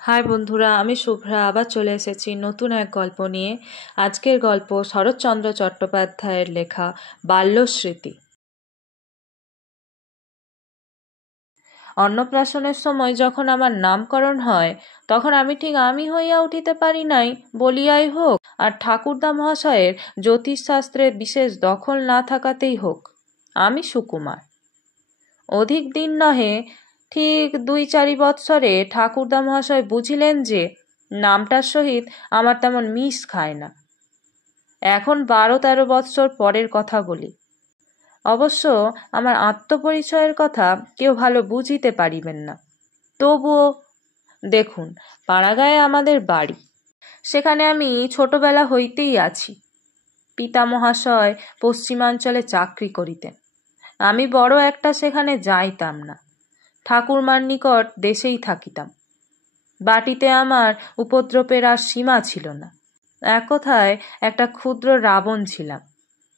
High বন্ধুরা, আমি শুভ্রা আবার চলে এসেছি নতুন এক গল্প নিয়ে। আজকের গল্প শরৎচন্দ্র চট্টোপাধ্যায়ের লেখা বাল্যস্মৃতি। অন্নপ্রাশনের সময় যখন আমার নামকরণ হয়, তখন আমি ঠিক আমি হইয়া উঠিতে পারি নাই বলিয়াই হোক, আর ঠাকুরদা মহাশয়ের জ্যোতিষশাস্ত্রের বিশেষ দখল না থাকাতেই হোক, আমি সুকুমার। অধিক দিন নহে, ঠিক 2-4 বৎসরে ঠাকুরদা মহাশয় বুঝিলেন যে নামটার সহিত আমার তেমন মিশ খায় না। এখন 12-13 বৎসর পরের কথা বলি। অবশ্য আমার আত্মপরিচয়ের কথা কেউ ভালো বুঝিতে পারিবেন না। তবুও দেখুন, পাড়াগাঁয়ে আমাদের বাড়ি, সেখানে আমি ছোটবেলা হইতেই আছি। পিতা মহাশয় পশ্চিমাঞ্চলে চাকরি করিতেন। আমি বড় একটা সেখানে যাইতাম না, ঠাকুরমার নিকট দেশেই থাকিতাম। বাটিতে আমার উপদ্রবের আর সীমা ছিল না। এক কথায় একটা ক্ষুদ্র রাবণ ছিলাম।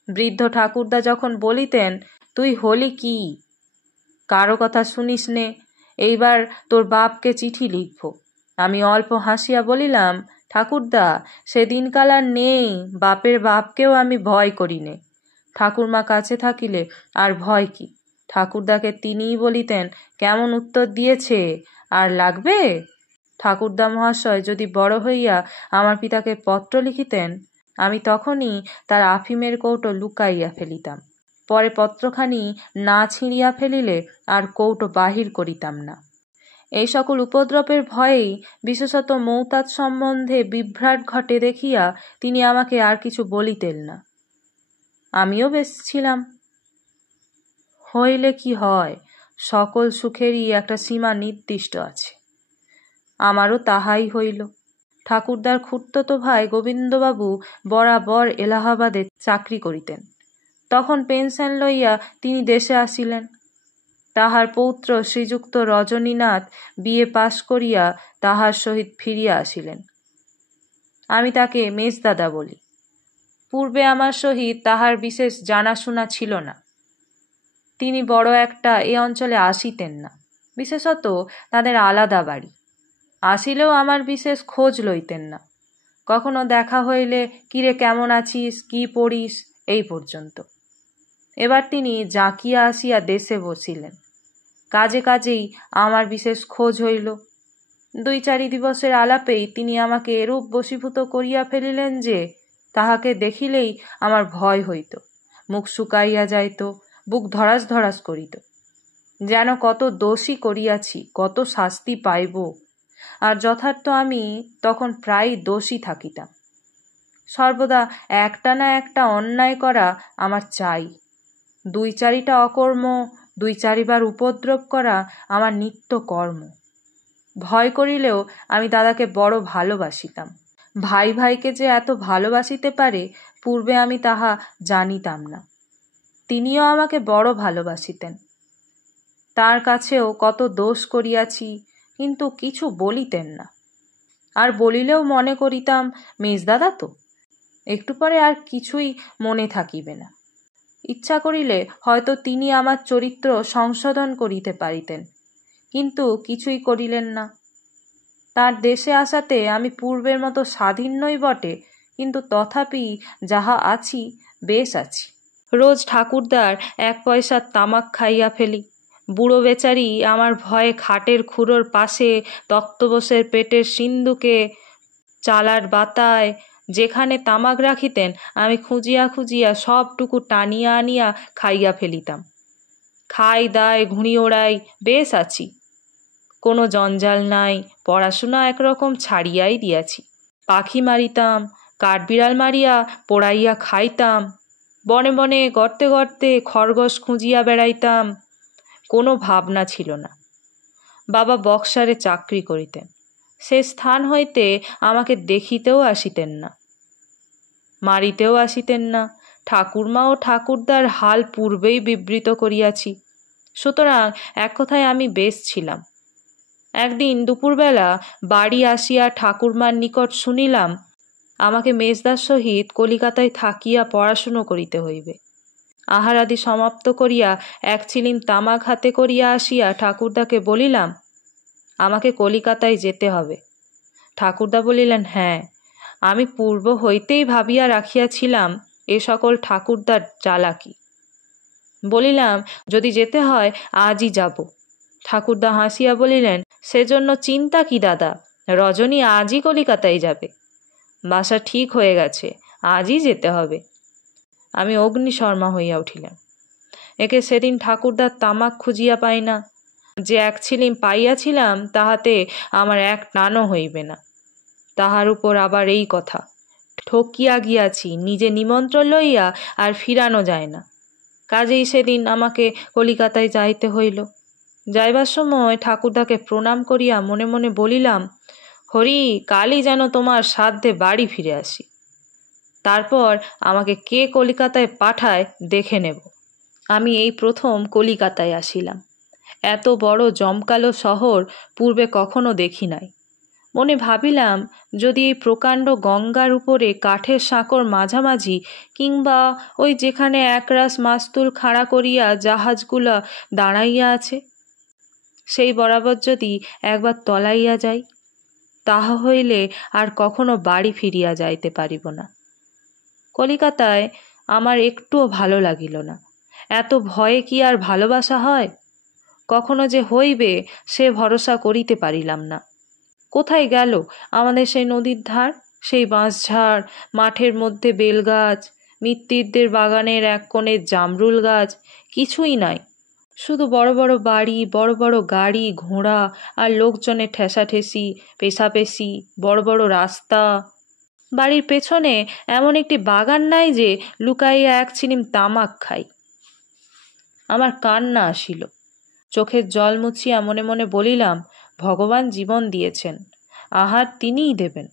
বৃদ্ধ ঠাকুরদা যখন বলিতেন, তুই হলি কি, কারো কথা শুনিস নে, এইবার তোর বাপকে চিঠি লিখব, আমি অল্প হাসিয়া বলিলাম, ঠাকুরদা, সেদিনকাল আর নেই, বাপের বাপকেও আমি ভয় করি নে। ঠাকুরমা কাছে থাকিলে আর ভয় কি? ঠাকুরদাকে তিনিই বলিতেন, কেমন উত্তর দিয়েছে, আর লাগবে? ঠাকুরদা মহাশয় যদি বড় হইয়া আমার পিতাকে পত্র লিখিতেন, আমি তখনই তার আফিমের কৌটো লুকাইয়া ফেলিতাম। পরে পত্রখানি না ছিঁড়িয়া ফেলিলে আর কৌটো বাহির করিতাম না। এই সকল উপদ্রবের ভয়েই, বিশেষত মৌতাত সম্বন্ধে বিভ্রাট ঘটে দেখিয়া, তিনি আমাকে আর কিছু বলিতেন না। আমিও বেশ ছিলাম। হইলে কি হয়, সকল সুখেরই একটা সীমা নির্দিষ্ট আছে। আমারও তাহাই হইল। ঠাকুরদার খুড়তুতো ভাই গোবিন্দবাবু বরাবর এলাহাবাদে চাকরি করিতেন। তখন পেনশন লইয়া তিনি দেশে আসিলেন। তাহার পৌত্র শ্রীযুক্ত রজনীনাথ বিএ পাশ করিয়া তাহার সহিত ফিরিয়া আসিলেন। আমি তাকে মেজদাদা বলি। পূর্বে আমার সহিত তাহার বিশেষ জানাশোনা ছিল না। তিনি বড় একটা এ অঞ্চলে আসিতেন না, বিশেষত তাদের আলাদা বাড়ি। আসিলেও আমার বিশেষ খোঁজ লইতেন না। কখনো দেখা হইলে, কিরে কেমন আছিস, কি পড়িস, এই পর্যন্ত। এবার তিনি জাঁকিয়া আসিয়া দেশে বসিলেন। কাজে কাজেই আমার বিশেষ খোঁজ হইল। 2-4 দিবসের আলাপেই তিনি আমাকে এরূপ বশীভূত করিয়া ফেলিলেন যে তাহাকে দেখিলেই আমার ভয় হইত, মুখ শুকাইয়া যাইত, বুক ধরাস ধরাস করিত, যেন কত দোষই করিয়াছি, কত শাস্তি পাইব। আর যথার্থ আমি তখন প্রায় দোষী থাকিতাম। সর্বদা একটা না একটা অন্যায় করা আমার চাই। 2-4টা অকর্ম, 2-4 বার উপদ্রব করা আমার নিত্য কর্ম। ভয় করিলেও আমি দাদাকে বড় ভালোবাসিতাম। ভাই ভাইকে যে এত ভালোবাসিতে পারে, পূর্বে আমি তাহা জানিতাম না। তিনিও আমাকে বড় ভালোবাসিতেন। তার কাছেও কত দোষ করিয়াছি, কিন্তু কিছু বলিতেন না। আর বলিলেও মনে করিতাম, মেজদাদা তো, একটু পরে আর কিছুই মনে থাকিবে না। ইচ্ছা করিলে হয়তো তিনি আমার চরিত্র সংশোধন করিতে পারিতেন, কিন্তু কিছুই করিলেন না। তার দেশে আসাতে আমি পূর্বের মতো স্বাধীন নই বটে, কিন্তু তথাপি যাহা আছি বেশ আছি। রোজ ঠাকুরদার 1 পয়সার তামাক খাইয়া ফেলি। বুড়ো বেচারি আমার ভয়ে খাটের খুঁড়োর পাশে, তক্তবোসের পেটের সিন্ধুকে, চালার বাতায় যেখানে তামাক রাখিতেন, আমি খুঁজিয়া খুঁজিয়া সবটুকু টানিয়া আনিয়া খাইয়া ফেলিতাম। খাই দাই ঘুড়ি ওড়াই, বেশ আছি, কোনো জঞ্জাল নাই। পড়াশোনা একরকম ছাড়িয়াই দিয়াছি। পাখি মারিতাম, কাঠবিড়াল মারিয়া পোড়াইয়া খাইতাম, বনে বনে গর্তে গর্তে খরগোশ খুঁজিয়া বেড়াইতাম। কোনো ভাবনা ছিল না। বাবা বক্সারে চাকরি করিতেন। সে স্থান হইতে আমাকে দেখিতেও আসিতেন না, মারিতেও আসিতেন না। ঠাকুরমা ও ঠাকুরদার হাল পূর্বেই বিবৃত করিয়াছি। সুতরাং এক কথায় আমি বেশ ছিলাম। একদিন দুপুরবেলা বাড়ি আসিয়া ঠাকুরমার নিকট শুনিলাম, আমাকে মেজদার সহিত কলিকাতায় থাকিয়া পড়াশুনো করিতে হইবে। আহারাদি সমাপ্ত করিয়া 1 চিলিম তামাক হাতে করিয়া আসিয়া ঠাকুরদাকে বলিলাম, আমাকে কলিকাতায় যেতে হবে, ঠাকুরদা বলিলেন, হ্যাঁ, আমি পূর্ব হইতেই ভাবিয়া রাখিয়াছিলাম এ সকল ঠাকুরদার চালাকি। বলিলাম, যদি যেতে হয় আজই যাব। ঠাকুরদা হাসিয়া বলিলেন, সেজন্য চিন্তা কি দাদা, রজনী আজই কলিকাতায় যাবে। বাসা ঠিক হয়ে গেছে, আজই যেতে হবে। আমি অগ্নিশর্মা হইয়া উঠিলাম। একে সেদিন ঠাকুরদার তামাক খুঁজিয়া পাই না, যে এক ছিলিম পাইয়াছিলাম তাহাতে আমার এক টানও হইবে না। তাহার উপর আবার এই কথা, ঠকিয়া গিয়াছি, নিজে নিমন্ত্রণ লইয়া আর ফিরানো যায় না। কাজেই সেদিন আমাকে কলিকাতায় যাইতে হইল। যাইবার সময় ঠাকুরদাকে প্রণাম করিয়া মনে মনে বলিলাম, হরি, কালই যেন তোমার সাধ্যে বাড়ি ফিরে আসি। তারপর আমাকে কে কলিকাতায় পাঠায় দেখে নেব। আমি এই প্রথম কলিকাতায় আসিলাম। এত বড় জমকালো শহর পূর্বে কখনো দেখি নাই। মনে ভাবিলাম, যদি এই প্রকাণ্ড গঙ্গার উপরে কাঠের সাঁকর মাঝামাঝি, কিংবা ওই যেখানে একরাশ মাস্তুল খাড়া করিয়া জাহাজগুলা দাঁড়াইয়া আছে, সেই বরাবর যদি একবার তলাইয়া যাই, তাহা হইলে আর কখনো বাড়ি ফিরিয়া যাইতে পারিব না। কলিকাতায় আমার একটুও ভালো লাগিল না। এত ভয়ে কি আর ভালোবাসা হয়? কখনো যে হইবে সে ভরসা করিতে পারিলাম না। কোথায় গেল আমাদের সেই নদীর ধার, সেই বাঁশঝাড়, মাঠের মধ্যে বেলগাছ, মিত্তিরদের বাগানের এক কোণে জামরুল গাছ? কিছুই নাই। শুধু বড় বড় বাড়ি, বড় বড় গাড়ি ঘোড়া, আর লোকজনের ঠেসাঠেসি, পেশাপেশি, বড় বড় রাস্তা। বাড়ির পেছনে এমন একটি বাগান নাই যে লুকাইয়া এক ছিলিম তামাক খাই। আমার কান্না আসিল। চোখের জল মুছিয়া মনে মনে বলিলাম, ভগবান জীবন দিয়েছেন, আহার তিনিই দেবেন।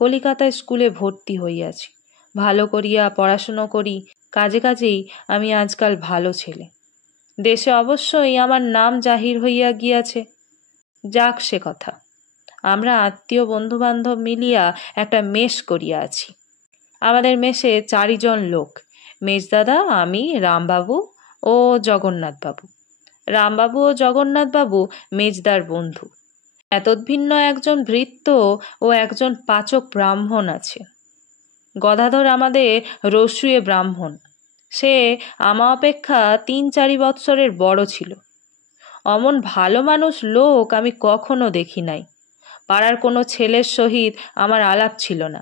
কলিকাতায় স্কুলে ভর্তি হইয়াছি, ভালো করিয়া পড়াশুনো করি, কাজে কাজেই আমি আজকাল ভালো ছেলে। দেশে অবশ্যই আমার নাম জাহির হইয়া গিয়াছে। যাক সে কথা। আমরা আত্মীয় বন্ধুবান্ধব মিলিয়া একটা মেস করিয়া আছি। আমাদের মেসে 4 জন লোক, মেজদাদা, আমি, রামবাবু ও জগন্নাথবাবু। রামবাবু ও জগন্নাথবাবু মেজদার বন্ধু। এতদ্ভিন্ন একজন ভৃত্য ও একজন পাচক ব্রাহ্মণ আছে। গদাধর আমাদের রসুয়ে ব্রাহ্মণ। সে আমা অপেক্ষা 3-4 বৎসরের বড় ছিল। অমন ভালো মানুষ লোক আমি কখনো দেখি নাই। পাড়ার কোনো ছেলের সহিত আমার আলাপ ছিল না।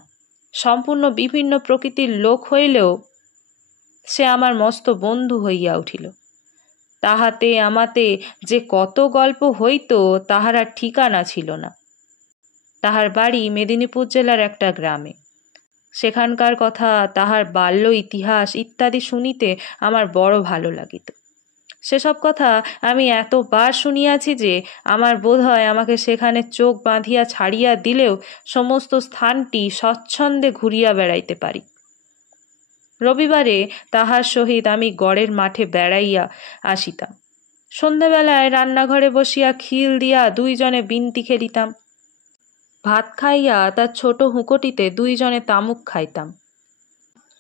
সম্পূর্ণ বিভিন্ন প্রকৃতির লোক হইলেও সে আমার মস্ত বন্ধু হইয়া উঠিল। তাহাতে আমাতে যে কত গল্প হইত তাহার আর ঠিকানা ছিল না। তাহার বাড়ি মেদিনীপুর জেলার একটা গ্রামে। সেখানকার কথা, তাহার বাল্য ইতিহাস ইত্যাদি শুনিতে আমার বড় ভালো লাগিত। সেসব কথা আমি এতবার শুনিয়াছি যে আমার বোধ হয় আমাকে সেখানে চোখ বাঁধিয়া ছাড়িয়া দিলেও সমস্ত স্থানটি স্বচ্ছন্দে ঘুরিয়া বেড়াইতে পারি। রবিবারে তাহার সহিত আমি গড়ের মাঠে বেড়াইয়া আসিতাম। সন্ধ্যাবেলায় রান্নাঘরে বসিয়া খিল দিয়া 2 জনে বিন্তি খেলিতাম। ভাত খাইয়া তার ছোট হুঁকোটিতে 2 জনে তামুক খাইতাম।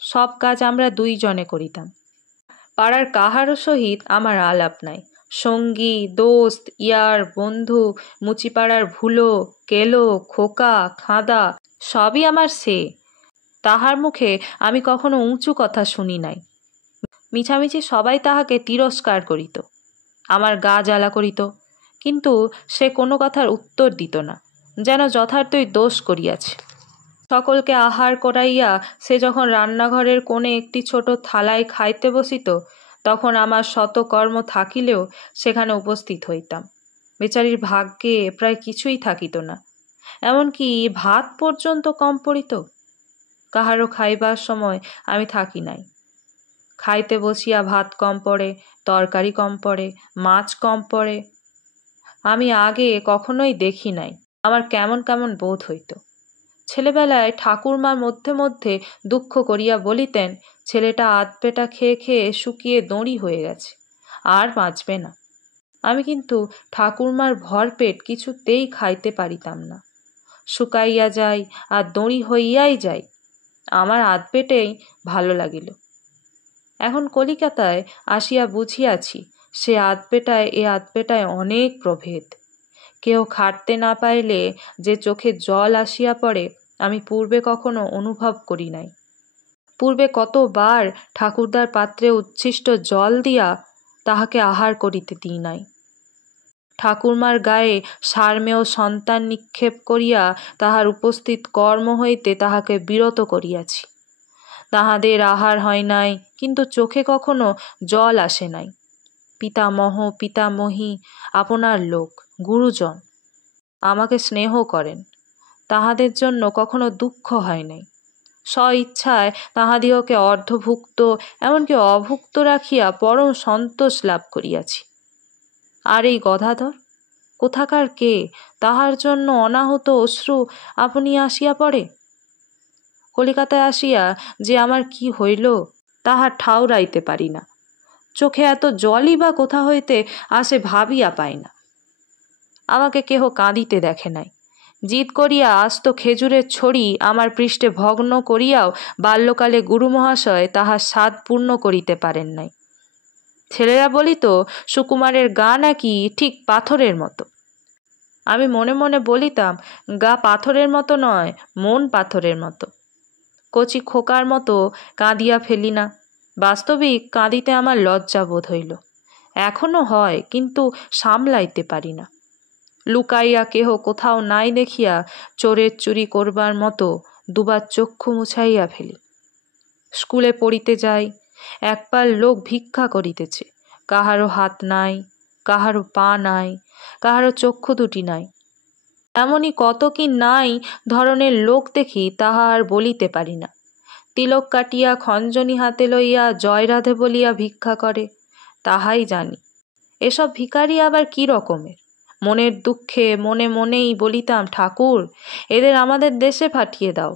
সব কাজ আমরা 2 জনে করিতাম। পাড়ার কাহারও সহিত আমার আলাপ নাই। সঙ্গী, দোস্ত, ইয়ার, বন্ধু, মুচিপাড়ার ভুলো, কেলো, খোকা, খাঁদা সবই আমার সে। তাহার মুখে আমি কখনো উঁচু কথা শুনি নাই। মিছামিছি সবাই তাহাকে তিরস্কার করিত, আমার গা জ্বালা করিত, কিন্তু সে কোনো কথার উত্তর দিত না, যেন যথার্থই দোষ করিয়াছে। সকলকে আহার করাইয়া সে যখন রান্নাঘরের কোণে একটি ছোট থালায় খাইতে বসিত, তখন আমার শত কর্ম থাকিলেও সেখানে উপস্থিত হইতাম। বেচারির ভাগ্যে প্রায় কিছুই থাকিত না, এমনকি ভাত পর্যন্ত কম পড়িত। কাহারও খাইবার সময় আমি থাকি নাই। খাইতে বসিয়া ভাত কম পড়ে, তরকারি কম পড়ে, মাছ কম পড়ে, আমি আগে কখনোই দেখি নাই। আমার কেমন কেমন বোধ হইত। ছেলেবেলায় ঠাকুরমা মধ্যে মধ্যে দুঃখ করিয়া বলিতেন, ছেলেটা আধপেটা খেয়ে খেয়ে শুকিয়ে দড়ি হয়ে গেছে, আর বাঁচবে না। আমি কিন্তু ঠাকুরমার ভরপেট কিছুতেই খাইতে পারিতাম না। শুকাইয়া যাই আর দড়ি হইয়াই যাই। আমার আধপেটেই ভালো লাগিল। এখন কলিকাতায় আসিয়া বুঝিয়াছি, সে আধপেটায় এ আধপেটায় অনেক প্রভেদ। কেহ খাটতে না পাইলে যে চোখে জল আসিয়া পড়ে, আমি পূর্বে কখনো অনুভব করি নাই। পূর্বে কতবার ঠাকুরদার পাত্রে উচ্ছিষ্ট জল দিয়া তাহাকে আহার করিতে দিই নাই। ঠাকুরমার গায়ে সারমেয় সন্তান নিক্ষেপ করিয়া তাহার উপস্থিত কর্ম হইতে তাহাকে বিরত করিয়াছি। তাহাদের আহার হয় নাই, কিন্তু চোখে কখনো জল আসে নাই। পিতামহ পিতামহী আপনার লোক, গুরুজন আমাকে স্নেহ করেন, তাহাদের জন্য কখনো দুঃখ হয় নাই। স্ব ইচ্ছায় তাহাদিগকে অর্ধভুক্ত এমনকি অভুক্ত রাখিয়া পরম সন্তোষ লাভ করিয়াছি। আর এই গদাধর কোথাকার কে, তাহার জন্য অনাহত অশ্রু আপনি আসিয়া পড়ে। কলিকাতায় আসিয়া যে আমার কি হইল তাহা ঠাউরাইতে পারি না। চোখে এত জলই বা কোথা হইতে আসে ভাবিয়া পাই না। আমাকে কেহ কাঁদিতে দেখে নাই। জিদ করিয়া আস্ত খেজুরের ছড়ি আমার পৃষ্ঠে ভগ্ন করিয়াও বাল্যকালে গুরু মহাশয় তাহার স্বাদ পূর্ণ করিতে পারেন নাই। ছেলেরা বলিত সুকুমারের গা নাকি ঠিক পাথরের মতো। আমি মনে মনে বলিতাম, গা পাথরের মতো নয়, মন পাথরের মতো। কচি খোকার মতো কাঁদিয়া ফেলি না। বাস্তবিক কাঁদিতে আমার লজ্জা বোধ হইল। এখনো হয়, কিন্তু সামলাইতে পারি না। লুকাইয়া কেহ কোথাও নাই দেখিয়া চোরের চুরি করবার মতো দুবার চক্ষু মুছাইয়া ফেলি। স্কুলে পড়িতে যাই, একপাল লোক ভিক্ষা করিতেছে। কাহারও হাত নাই, কাহারও পা নাই, কাহারও চক্ষু দুটি নাই। এমনই কত কি নাই ধরনের লোক দেখি, তাহা আর বলিতে পারি না। তিলক কাটিয়া খঞ্জনি হাতে লইয়া জয় রাধে বলিয়া ভিক্ষা করে, তাহাই জানি। এসব ভিখারি আবার কি রকমের? মনের দুঃখে মনে মনেই বলিতাম, ঠাকুর এদের আমাদের দেশে পাঠিয়ে দাও।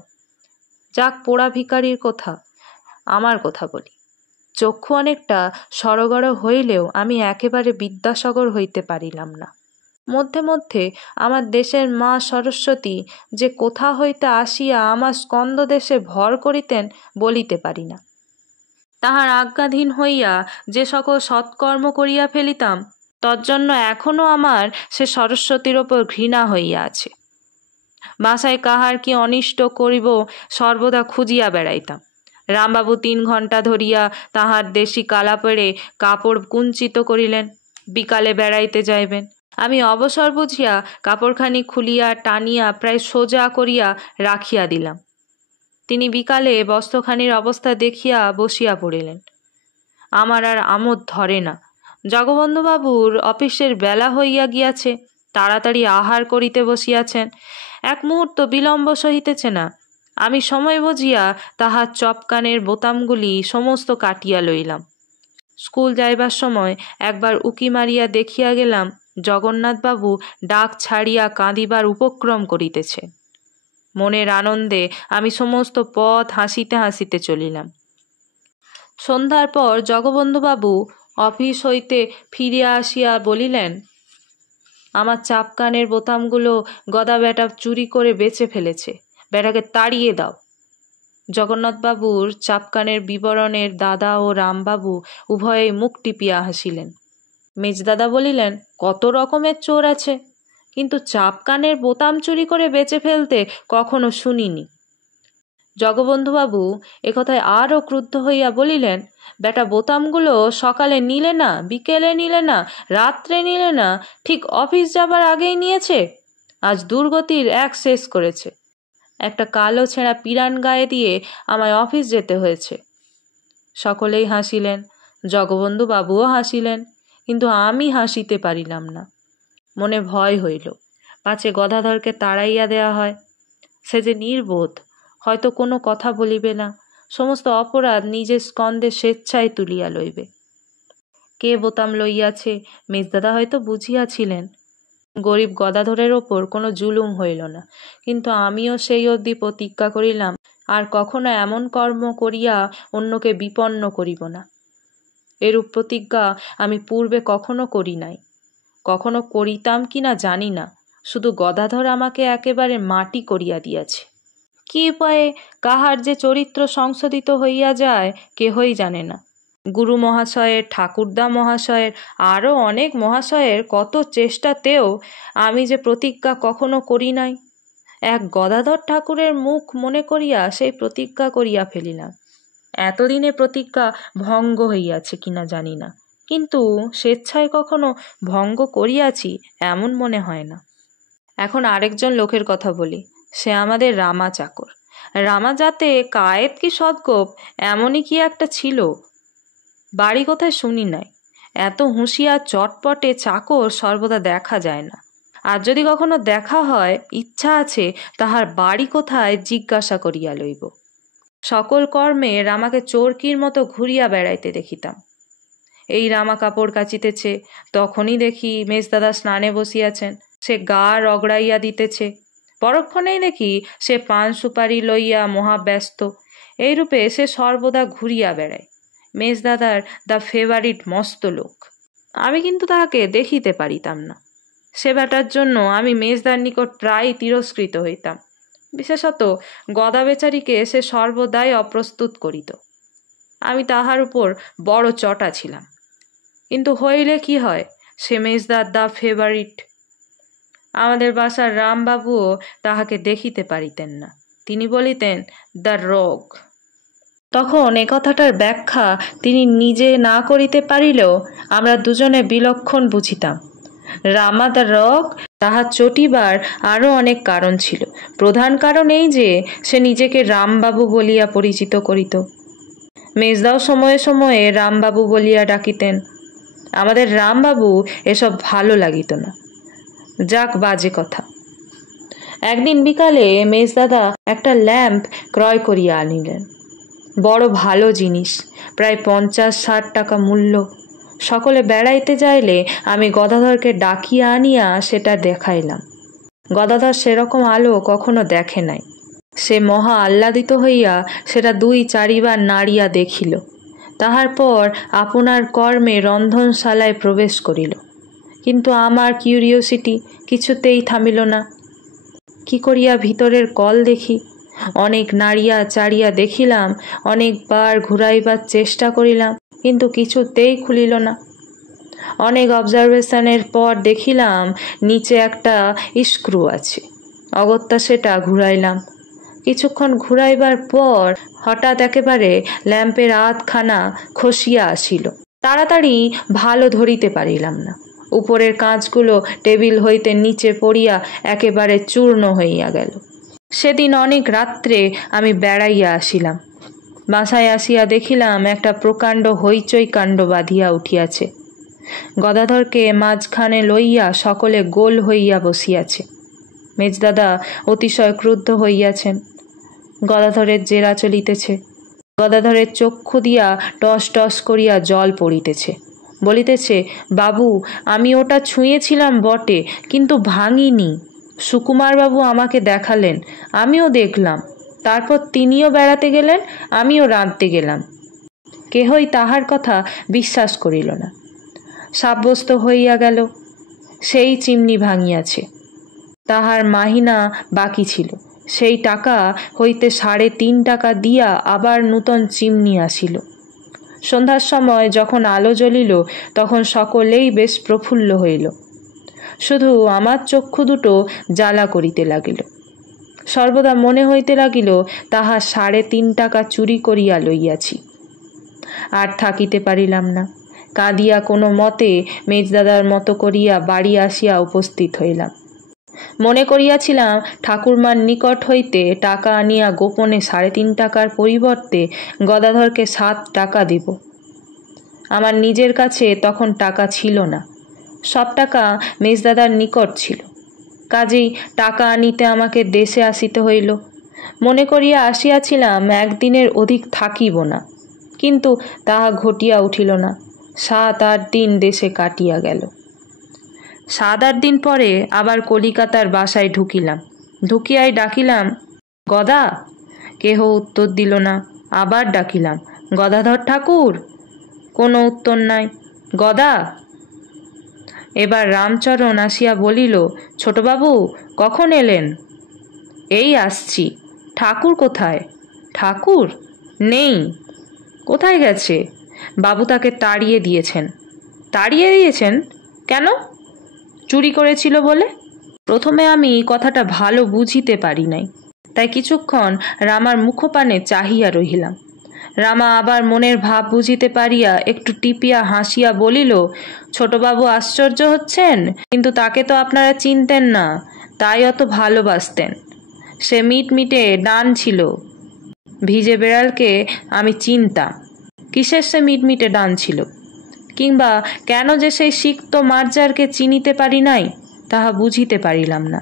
যাক পোড়া ভিখারির কথা, আমার কথা বলি। চক্ষু অনেকটা সরগর হইলেও আমি একেবারে বিদ্যাসাগর হইতে পারিলাম না। মধ্যে মধ্যে আমার দেশের মা সরস্বতী যে কোথা হইতে আসিয়া আমার স্কন্দ দেশে ভর করিতেন বলিতে পারি না। তাহার আজ্ঞাধীন হইয়া যে সকল সৎকর্ম করিয়া ফেলিতাম, তজ্জন্য এখনো আমার সে সরস্বতীর ওপর ঘৃণা হইয়া আছে। বাসায় কাহার কি অনিষ্ট করিব সর্বদা খুঁজিয়া বেড়াইতাম। রামবাবু 3 ঘণ্টা ধরিয়া তাহার দেশি কালাপেড়ে কাপড় কুঞ্চিত করিলেন, বিকালে বেড়াইতে যাইবেন। আমি অবসর বুঝিয়া কাপড়খানি খুলিয়া টানিয়া প্রায় সোজা করিয়া রাখিয়া দিলাম। তিনি বিকালে বস্ত্রখানির অবস্থা দেখিয়া বসিয়া পড়িলেন। আমার আর আমোদ ধরে না। জগবন্ধুবাবুর অফিসের বেলা হইয়া গিয়াছে, তাড়াতাড়ি আহার করিতে বসিয়াছেন, এক মুহূর্ত বিলম্ব সহিতেছে না। আমি সময় বুঝিয়া তাহার চপকানের বোতামগুলি সমস্ত কাটিয়া লইলাম। স্কুল যাইবার সময় একবার উকি মারিয়া দেখিয়া গেলাম জগন্নাথবাবু ডাক ছাড়িয়া কাঁদিবার উপক্রম করিতেছে। মনের আনন্দে আমি সমস্ত পথ হাসিতে হাসিতে চলিলাম। সন্ধ্যার পর জগবন্ধুবাবু অফিস হইতে ফিরিয়া আসিয়া বলিলেন, আমার চাপকানের বোতামগুলো গদা বেটা চুরি করে বেচে ফেলেছে, বেটাকে তাড়িয়ে দাও। জগন্নাথবাবুর চাপকানের বিবরণের দাদা ও রামবাবু উভয়েই মুখ টিপিয়া হাসিলেন। মেজদাদা বলিলেন, কত রকমের চোর আছে, কিন্তু চাপকানের বোতাম চুরি করে বেচে ফেলতে কখনো শুনিনি। জগবন্ধুবাবু একথায় আরও ক্রুদ্ধ হইয়া বলিলেন, বেটা বোতামগুলো সকালে নিলে না, বিকেলে নিলে না, রাত্রে নিলে না, ঠিক অফিস যাবার আগেই নিয়েছে। আজ দুর্গতির এক শেষ করেছে। একটা কালো ছেঁড়া পিরান গায়ে দিয়ে আমায় অফিস যেতে হয়েছে। সকলেই হাসিলেন, জগবন্ধুবাবুও হাসিলেন, কিন্তু আমি হাসিতে পারিলাম না। মনে ভয় হইল, পাছে গদাধরকে তাড়াইয়া দেয়া হয়। সে যে নির্বোধ, হয়তো কোনো কথা বলিবে না, সমস্ত অপরাধ নিজের স্কন্ধে স্বেচ্ছায় তুলিয়া লইবে। কে বোতাম লইয়াছে মেজদাদা হয়তো বুঝিয়াছিলেন। গরিব গদাধরের ওপর কোনো জুলুম হইল না, কিন্তু আমিও সেই অবধি প্রতিজ্ঞা করিলাম, আর কখনো এমন কর্ম করিয়া অন্যকে বিপন্ন করিব না। এরূপ প্রতিজ্ঞা আমি পূর্বে কখনো করি নাই। কখনো করিতাম কি না জানি না, শুধু গদাধর আমাকে একেবারে মাটি করিয়া দিয়াছে। কি উপায়ে কাহার যে চরিত্র সংশোধিত হইয়া যায় কেহই জানে না। গুরু মহাশয়ের, ঠাকুরদা মহাশয়ের, আরও অনেক মহাশয়ের কত চেষ্টাতেও আমি যে প্রতিজ্ঞা কখনো করি নাই। এক গদাধর ঠাকুরের মুখ মনে করিয়া সেই প্রতিজ্ঞা করিয়া ফেলিলাম। এতদিনে প্রতিজ্ঞা ভঙ্গ হইয়াছে কিনা জানি না, কিন্তু স্বেচ্ছায় কখনো ভঙ্গ করিয়াছি এমন মনে হয় না। এখন আরেকজন লোকের কথা বলি। সে আমাদের রামা চাকর। রামা যাতে কায়েত কি সদ্গোপ এমনই কি একটা ছিল, বাড়ি কোথায় শুনি নাই। এত হুঁশিয়ার চটপটে চাকর সর্বদা দেখা যায় না, আর যদি কখনো দেখা হয় ইচ্ছা আছে তাহার বাড়ি কোথায় জিজ্ঞাসা করিয়া লইব। সকল কর্মে রামাকে চোরকির মতো ঘুরিয়া বেড়াইতে দেখিতাম। এই রামা কাপড় কাচিতেছে, তখনই দেখি মেজদাদা স্নানে বসিয়াছেন, সে গা রগড়াইয়া দিতেছে। পরক্ষণেই দেখি সে পান সুপারি লইয়া মহাব্যস্ত। এইরূপে সে সর্বদা ঘুরিয়া বেড়ায়। মেজদাদার দ্য ফেভারিট মস্ত লোক। আমি কিন্তু তাহাকে দেখিতে পারিতাম না। সে ব্যাটার জন্য আমি মেজদার নিকট প্রায় তিরস্কৃত হইতাম। বিশেষত গদা বেচারিকে সে সর্বদাই অপ্রস্তুত করিত। আমি তাহার উপর বড় চটা ছিলাম, কিন্তু হইলে কি হয়, সে মেজদার দ্য ফেভারিট। আমাদের বাসার রামবাবুও তাহাকে দেখিতে পারিতেন না, তিনি বলিতেন দ্য রোগ। তখন এ কথাটার ব্যাখ্যা তিনি নিজে না করিতে পারিলেও আমরা দুজনে বিলক্ষণ বুঝিতাম। রামা দ্য রক তাহার চটিবার আরও অনেক কারণ ছিল। প্রধান কারণ এই যে সে নিজেকে রামবাবু বলিয়া পরিচিত করিত। মেজদাও সময়ে সময়ে রামবাবু বলিয়া ডাকিতেন। আমাদের রামবাবু এসব ভালো লাগিত না। যাক, বাজে কথা। একদিন বিকালে মেজদাদা একটা ল্যাম্প ক্রয় করিয়া আনিলেন। বড় ভালো জিনিস, প্রায় 50-60 টাকা মূল্য। সকলে বেড়াইতে যাইলে আমি গদাধরকে ডাকিয়া আনিয়া সেটা দেখাইলাম। গদাধর সেরকম আলো কখনো দেখে নাই। সে মহা আহ্লাদিত হইয়া সেটা 2-4 বার নাড়িয়া দেখিল। তাহার পর আপনার কর্মে রন্ধনশালায় প্রবেশ করিল। কিন্তু আমার কিউরিওসিটি কিছুতেই থামিল না। কি করিয়া ভিতরের কল দেখি। অনেক নাড়িয়া চাড়িয়া দেখিলাম, অনেকবার ঘুরাইবার চেষ্টা করিলাম, কিন্তু কিছুতেই খুলিল না। অনেক অবজারভেশনের পর দেখিলাম নিচে একটা স্ক্রু আছে। অগত্যা সেটা ঘুরাইলাম। কিছুক্ষণ ঘুরাইবার পর হঠাৎ একেবারে ল্যাম্পের আধখানা খসিয়া আসিল। তাড়াতাড়ি ভালো ধরিতে পারিলাম না। উপরের কাঁচগুলো টেবিল হইতে নিচে পড়িয়া একেবারে চূর্ণ হইয়া গেল। সেদিন অনেক রাত্রে আমি বেড়াইয়া আসিলাম। বাসায় আসিয়া দেখিলাম একটা প্রকাণ্ড হইচই কাণ্ড বাঁধিয়া উঠিয়াছে। গদাধরকে মাঝখানে লইয়া সকলে গোল হইয়া বসিয়াছে। মেজদাদা অতিশয় ক্রুদ্ধ হইয়াছেন। গদাধরের জেরা চলিতেছে। গদাধরের চক্ষু দিয়া টস টস করিয়া জল পড়িতেছে। বলিতেছে, বাবু, আমি ওটা ছুঁয়েছিলাম বটে, কিন্তু ভাঙিনি। সুকুমারবাবু আমাকে দেখালেন, আমিও দেখলাম। তারপর তিনিও বেড়াতে গেলেন, আমিও রাঁধতে গেলাম। কেহই তাহার কথা বিশ্বাস করিল না। সাব্যস্ত হইয়া গেল সেই চিমনি ভাঙিয়াছে। তাহার মাহিনা বাকি ছিল। সেই টাকা হইতে 3.5 টাকা দিয়া আবার নূতন চিমনি আসিল। সন্ধ্যার সময় যখন আলো জ্বলিল তখন সকলেই বেশ প্রফুল্ল হইল। শুধু আমার চক্ষু দুটো জ্বালা করিতে লাগিল। সর্বদা মনে হইতে লাগিল তাহা 3.5 টাকা চুরি করিয়া লইয়াছি। আর থাকিতে পারিলাম না। কাঁদিয়া কোনো মতে মেজদাদার মতো করিয়া বাড়ি আসিয়া উপস্থিত হইলাম। মনে করিয়াছিলাম ঠাকুরমার নিকট হইতে টাকা আনিয়া গোপনে 3.5 টাকার পরিবর্তে গদাধরকে 7 টাকা দিব। আমার নিজের কাছে তখন টাকা ছিল না। সব টাকা মেজদাদার নিকট ছিল। কাজেই টাকা আনিতে আমাকে দেশে আসিতে হইল। মনে করিয়া আসিয়াছিলাম একদিনের অধিক থাকিব না, কিন্তু তাহা ঘটিয়া উঠিল না। 7-8 দিন দেশে কাটিয়া গেল। 7-8 দিন পরে আবার কলিকাতার বাসায় ঢুকিলাম। ঢুকিয়াই ডাকিলাম, গদা। কেহ উত্তর দিল না। আবার ডাকিলাম, গদাধর ঠাকুর। কোনো উত্তর নাই। গদা। এবার রামচরণ আসিয়া বলিল, ছোটবাবু, কখন এলেন? এই আসছি। ঠাকুর কোথায়? ঠাকুর নেই। কোথায় গেছে? বাবু তাকে তাড়িয়ে দিয়েছেন। তাড়িয়ে দিয়েছেন কেন? চুরি করেছিল বলে। প্রথমে আমি কথাটা ভালো বুঝিতে পারি নাই, তাই কিছুক্ষণ রামার মুখপানে চাহিয়া রহিলাম। রামা আবার মনের ভাব বুঝিতে পারিয়া একটু টিপিয়া হাসিয়া বলিল, ছোটবাবু আশ্চর্য হচ্ছেন, কিন্তু তাকে তো আপনারা চিনতেন না, তাই অত ভালোবাসতেন। সে মিটমিটে ডান ছিল। ভিজে বেড়ালকে আমি চিনতাম। কিসের সে মিটমিটে ডান ছিল? কিংবা কেন যে সেই সিক্ত মার্জারকে চিনিতে পারি নাই, তাহা বুঝিতে পারিলাম না।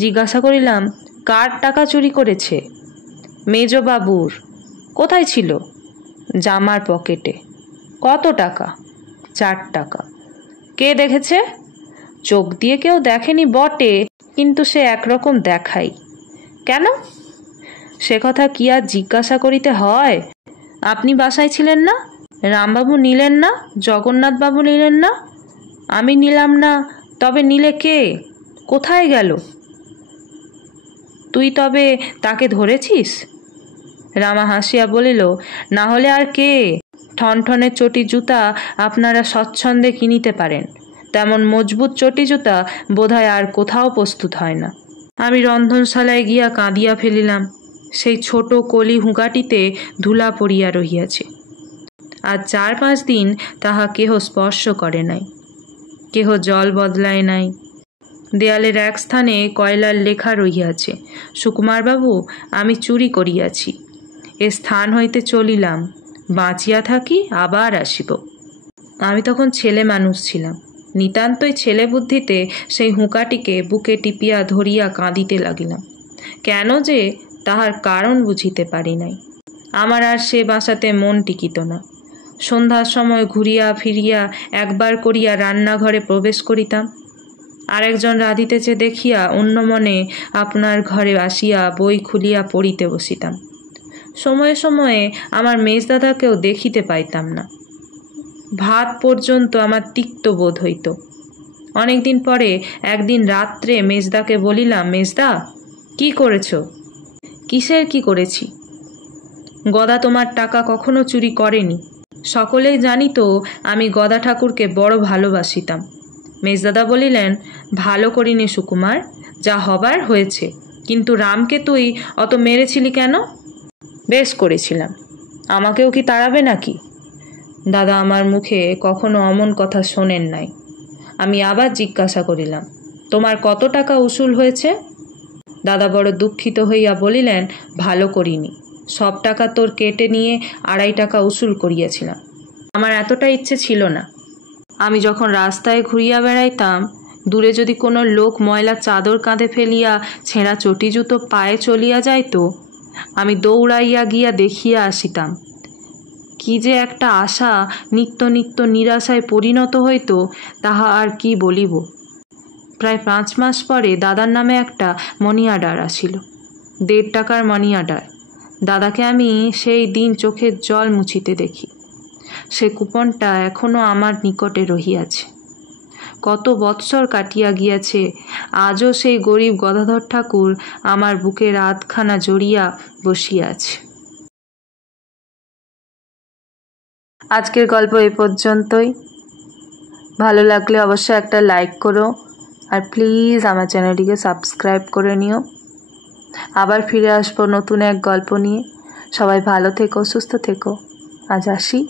জিজ্ঞাসা করিলাম, কার টাকা চুরি করেছে? মেজবাবুর। কোথায় ছিল? জামার পকেটে। কত টাকা? 4 টাকা। কে দেখেছে? চোখ দিয়ে কেউ দেখেনি বটে, কিন্তু সে একরকম দেখাই। কেন? সে কথা কি আর জিজ্ঞাসা করিতে হয়? আপনি বাসায় ছিলেন না? রামবাবু নিলেন না? জগন্নাথবাবু নিলেন না? আমি নিলাম না, তবে নিলে কে? কোথায় গেল? তুই তবে তাকে ধরেছিস? রামা হাসিয়া বলিল, না হলে আর কে? ঠনঠনের চটি জুতা আপনারা স্বচ্ছন্দে কিনিতে পারেন, তেমন মজবুত চটি জুতা বোধহয় আর কোথাও প্রস্তুত হয় না। আমি রন্ধনশালায় গিয়া কাঁদিয়া ফেলিলাম। সেই ছোট কলি হুঁকাটিতে ধুলা পড়িয়া রহিয়াছে। আজ 4-5 দিন তাহা কেহ স্পর্শ করে নাই, কেহ জল বদলায় নাই। দেয়ালের এক স্থানে কয়লার লেখা রহিয়াছে, সুকুমারবাবু, আমি চুরি করিয়াছি। এ স্থান হইতে চলিলাম, বাঁচিয়া থাকি আবার আসিব। আমি তখন ছেলে মানুষ ছিলাম। নিতান্তই ছেলে বুদ্ধিতে সেই হুঁকাটিকে বুকে টিপিয়া ধরিয়া কাঁদিতে লাগিলাম। কেন যে, তাহার কারণ বুঝিতে পারি নাই। আমার আর সে বাসাতে মন টিকিত না। সন্ধ্যার সময় ঘুরিয়া ফিরিয়া একবার করিয়া রান্নাঘরে প্রবেশ করিতাম। আরেকজন রাঁধিতেছে দেখিয়া অন্য মনে আপনার ঘরে আসিয়া বই খুলিয়া পড়িতে বসিতাম। সময়ে সময়ে আমার মেজদাদাকেও দেখিতে পাইতাম না। ভাত পর্যন্ত আমার তিক্ত বোধ হইত। অনেকদিন পরে একদিন রাত্রে মেজদাকে বলিলাম, মেজদা, কি করেছ? কিসের কি করেছি? গদা তোমার টাকা কখনো চুরি করেনি। সকলেই জানিত আমি গদা ঠাকুরকে বড় ভালোবাসিতাম। মেজদাদা বলিলেন, ভালো করিনি সুকুমার, যা হবার হয়েছে, কিন্তু রামকে তুই অত মেরেছিলি কেন? বেশ করেছিলাম, আমাকেও কি তাড়াবে নাকি? দাদা আমার মুখে কখনো অমন কথা শোনেন নাই। আমি আবার জিজ্ঞাসা করিলাম, তোমার কত টাকা উসুল হয়েছে? দাদা বড় দুঃখিত হইয়া বলিলেন, ভালো করিনি, সব টাকা তোর কেটে নিয়ে 2.5 টাকা উসুল করিয়াছিলাম। আমার এতটা ইচ্ছে ছিল না। আমি যখন রাস্তায় ঘুরিয়া বেড়াইতাম, দূরে যদি কোনো লোক ময়লা চাদর কাঁধে ফেলিয়া ছেঁড়া চটি জুতো পায়ে চলিয়া যাইত, আমি দৌড়াইয়া গিয়া দেখিয়া আসিতাম। কি যে একটা আশা নিত্য নিত্য নিরাশায় পরিণত হইত, তাহা আর কি বলিব। প্রায় 5 মাস পরে দাদার নামে একটা মানি অর্ডার আসিল, 1.5 টাকার মানি অর্ডার। দাদাকে আমি সেই দিন চোখের জল মুছিতে দেখি। সে কুপনটা এখনো আমার নিকটে রহিয়াছে। কত বৎসর কাটিয়া গিয়াছে, আজও সেই গরিব গদাধর ঠাকুর আমার বুকের আধখানা জড়িয়া বসিয়া আছে। আজকের গল্প এই পর্যন্তই। ভালো লাগলে অবশ্যই একটা লাইক করো, আর প্লিজ আমার চ্যানেলটিকে সাবস্ক্রাইব করে নিও। আবার ফিরে আসবো নতুন এক গল্প নিয়ে। সবাই ভালো থেকো, সুস্থ থেকো। আজ আসি।